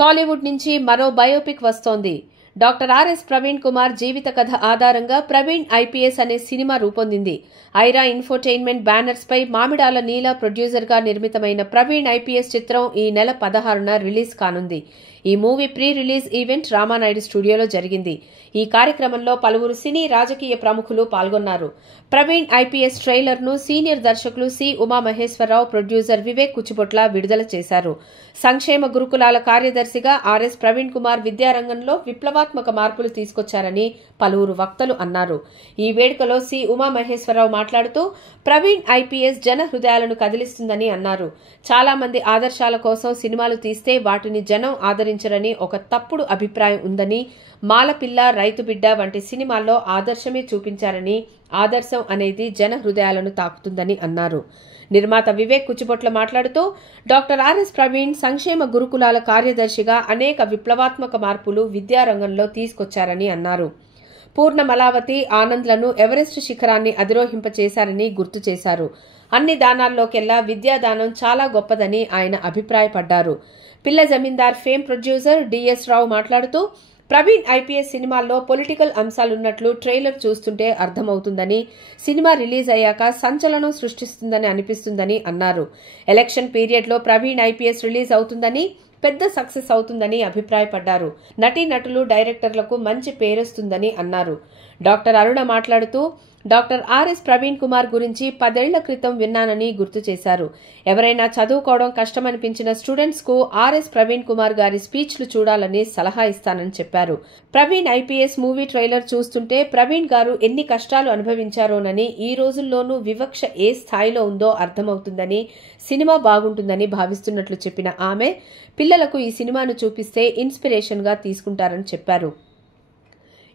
టాలీవుడ్ నుంచి మరో బయోపిక్ వస్తోంది. డాక్టర్ ఆర్ఎస్ ప్రవీణ్ కుమార్ జీవిత కథ ఆధారంగా ప్రవీణ్ ఐపీఎస్ అనే సినిమా రూపొందింది. ఐరా ఇన్ఫోటైన్మెంట్ బ్యానర్స్ పై మామిడాల నీల ప్రొడ్యూసర్ గా నిర్మితమైన ప్రవీణ్ ఐపీఎస్ చిత్రం ఈ నెల 16న రిలీజ్ కానుంది. ఈ movie pre release event Ramanaidu స్టూడియోలో జరిగింది. ఈ కార్యక్రమంలో పలువురు సినీ రాజకీయ ప్రముఖులు పాల్గొన్నారు. ప్రవీణ్ ఐపీఎస్ ట్రైలర్ ను సీనియర్ దర్శకులు సి ఉమామహేశ్వరరావు, ప్రొడ్యూసర్ వివేక్ కుచిబొట్ల విడుదల చేశారు. సంక్షేమ గురుకులాల కార్యదర్శిగా ఆర్ఎస్ ప్రవీణ్ కుమార్ విద్యారంగంలో విప్లవాత్మక మార్పులు తీసుకొచ్చారని పలువురు వక్తలు అన్నారు. ఈ వేడుకలో సి ఉమామహేశ్వరరావు మాట్లాడుతూ ప్రవీణ్ ఐపీఎస్ జన హృదయాలను కదిలిస్తుందని అన్నారు. చాలా మంది ఆదర్శాల కోసం సినిమాలు తీస్తే వాటిని జనం ఆదరించరని ఒక తప్పుడు అభిప్రాయం ఉందని, మాలపిల్ల, రైతు బిడ్డ వంటి సినిమాల్లో ఆదర్శమే చూపించారని, ఆదర్శం అనేది జన హృదయాలను తాకుతుందని అన్నారు. నిర్మాత వివేక్ కుచిబొట్ల మాట్లాడుతూ డాక్టర్ ఆర్ఎస్ ప్రవీణ్ సంక్షేమ గురుకులాల కార్యదర్శిగా అనేక విప్లవాత్మక మార్పులు విద్యారంగంలో తీసుకొచ్చారని అన్నారు. పూర్ణమలావతి, ఆనంద్లను ఎవరెస్ట్ శిఖరాన్ని అధిరోహింపచేశారని గుర్తు చేశారు. అన్ని దానాల్లోకెల్లా విద్యాదానం చాలా గొప్పదని ఆయన అభిప్రాయపడ్డారు. పిల్ల జమీందార్ ఫేమ్ ప్రొడ్యూసర్ డిఎస్ రావు మాట్లాడుతూ ప్రవీణ్ ఐపీఎస్ సినిమాల్లో పొలిటికల్ అంశాలున్నట్లు ట్రైలర్ చూస్తుంటే అర్థమవుతుందని, సినిమా రిలీజ్ అయ్యాక సంచలనం సృష్టిస్తుందని అనిపిస్తుందని అన్నారు. ఎలక్షన్ పీరియడ్లో ప్రవీణ్ ఐపీఎస్ రిలీజ్ అవుతుందని, పెద్ద సక్సెస్ అవుతుందని అభిప్రాయపడ్డారు. నటీనటులు, డైరెక్టర్లకు మంచి పేరొస్తుందని అన్నారు. డాక్టర్ అరుణ మాట్లాడుతూ డాక్టర్ ఆర్ఎస్ ప్రవీణ్ కుమార్ గురించి 10 ఏళ్ల క్రితం విన్నానని గుర్తు చేశారు. ఎవరైనా చదువుకోవడం కష్టమనిపించిన స్టూడెంట్స్ కు ఆర్ఎస్ ప్రవీణ్ కుమార్ గారి స్పీచ్లు చూడాలని సలహా ఇస్తానని చెప్పారు. ప్రవీణ్ ఐపీఎస్ మూవీ ట్రైలర్ చూస్తుంటే ప్రవీణ్ గారు ఎన్ని కష్టాలు అనుభవించారోనని, ఈ రోజుల్లోనూ వివక్ష ఏ స్థాయిలో ఉందో అర్థమవుతుందని, సినిమా బాగుంటుందని భావిస్తున్నట్లు చెప్పిన ఆమె పిల్లలకు ఈ సినిమాను చూపిస్తే ఇన్స్పిరేషన్ గా తీసుకుంటారని చెప్పారు.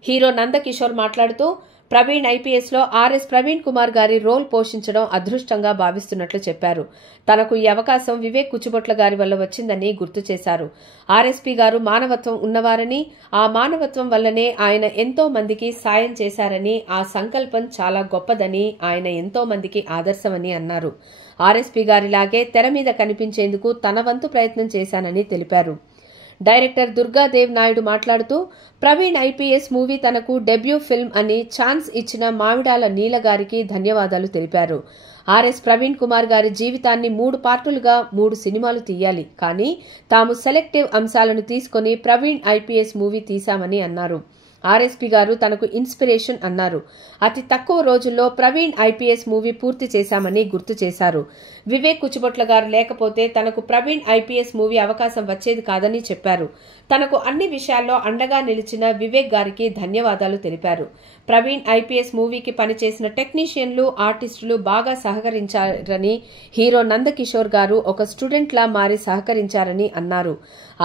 హీరో నందకిషోర్ మాట్లాడుతూ ప్రవీణ్ ఐపీఎస్ లో ఆర్ఎస్ ప్రవీణ్ కుమార్ గారి రోల్ పోషించడం అదృష్టంగా భావిస్తున్నట్లు చెప్పారు. తనకు ఈ అవకాశం వివేక్ కుచిబొట్ల గారి వల్ల వచ్చిందని గుర్తు చేశారు. ఆర్ఎస్పీ గారు మానవత్వం ఉన్నవారని, ఆ మానవత్వం వల్లనే ఆయన ఎంతో మందికి సాయం చేశారని, ఆ సంకల్పం చాలా గొప్పదని, ఆయన ఎంతో మందికి ఆదర్శమని అన్నారు. ఆర్ఎస్పీ గారిలాగే తెర మీద కనిపించేందుకు తన వంతు ప్రయత్నం చేశానని తెలిపారు. డైరెక్టర్ దుర్గాదేవ్ నాయుడు మాట్లాడుతూ ప్రవీణ్ ఐపీఎస్ మూవీ తనకు డెబ్యూ ఫిల్మ్ అని ఛాన్స్ ఇచ్చిన మామిడాల నీల గారికి ధన్యవాదాలు తెలిపారు. ఆర్ఎస్ ప్రవీణ్ కుమార్ గారి జీవితాన్ని 3 పార్టులుగా 3 సినిమాలు తీయాలి, కానీ తాము సెలెక్టివ్ అంశాలను తీసుకుని ప్రవీణ్ ఐపీఎస్ మూవీ తీశామని అన్నారు. ఆర్ఎస్పీ గారు తనకు ఇన్స్పిరేషన్ అన్నారు. అతి తక్కువ రోజుల్లో ప్రవీణ్ ఐపీఎస్ మూవీ పూర్తి చేశామని గుర్తు చేశారు. వివేక్ కుచిబొట్ల గారు లేకపోతే తనకు ప్రవీణ్ ఐపీఎస్ మూవీ అవకాశం వచ్చేది కాదని చెప్పారు. తనకు అన్ని విషయాల్లో అండగా నిలిచిన వివేక్ గారికి ధన్యవాదాలు తెలిపారు. ప్రవీణ్ ఐపీఎస్ మూవీకి పనిచేసిన టెక్నీషియన్లు, ఆర్టిస్టులు బాగా సహకరించారని, హీరో నందకిషోర్ గారు ఒక స్టూడెంట్ లా మారి సహకరించారని అన్నారు.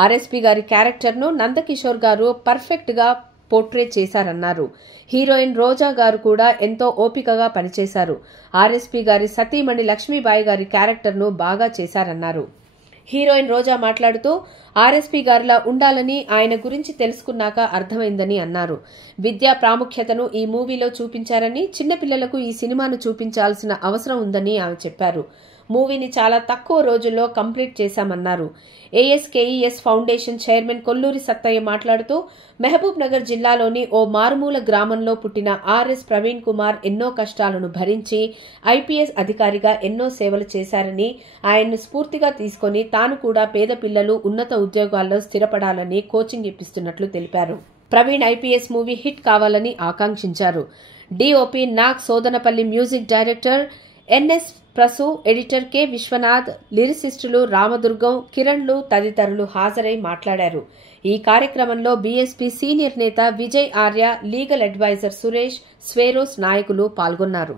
ఆర్ఎస్పీ గారి క్యారెక్టర్ ను నందకిషోర్ గారు పర్ఫెక్ట్ గా పోర్ట్రే చేశారన్నారు. హీరోయిన్ రోజా గారు కూడా ఎంతో ఓపికగా పనిచేశారు. ఆర్ఎస్పీ గారి సతీమణి లక్ష్మీబాయి గారి క్యారెక్టర్ ను బాగా చేశారన్నారు. హీరోయిన్ రోజా మాట్లాడుతూ ఆర్ఎస్పీ గారిలా ఉండాలని ఆయన గురించి తెలుసుకున్నాక అర్థమైందని అన్నారు. విద్యా ప్రాముఖ్యతను ఈ మూవీలో చూపించారని, చిన్నపిల్లలకు ఈ సినిమాను చూపించాల్సిన అవసరం ఉందని ఆమె చెప్పారు. మూవీని చాలా తక్కువ రోజుల్లో కంప్లీట్ చేశామన్నారు. ఏఎస్కేఈఎస్ ఫౌండేషన్ చైర్మన్ కొల్లూరి సత్తయ్య మాట్లాడుతూ మహబూబ్ నగర్ జిల్లాలోని ఓ మారుమూల గ్రామంలో పుట్టిన ఆర్ఎస్ ప్రవీణ్ కుమార్ ఎన్నో కష్టాలను భరించి ఐపీఎస్ అధికారిగా ఎన్నో సేవలు చేశారని, ఆయన్ను స్ఫూర్తిగా తీసుకుని తాను కూడా పేద పిల్లలు ఉన్నత ఉద్యోగాల్లో స్థిరపడాలని కోచింగ్ ఇప్పిస్తున్నట్లు తెలిపారు. ప్రవీణ్ ఐపీఎస్ మూవీ హిట్ కావాలని ఆకాంక్షించారు. DOP Nag Sodanapalli, music director NS Prasu, editor K Viswanath, లిరిసిస్టులు రామదుర్గం, కిరణ్లు తదితరులు హాజరై మాట్లాడారు. ఈ కార్యక్రమంలో బీఎస్పీ సీనియర్ నేత విజయ్ ఆర్య, లీగల్ అడ్వైజర్ సురేష్, స్వేరోస్ నాయకులు పాల్గొన్నారు.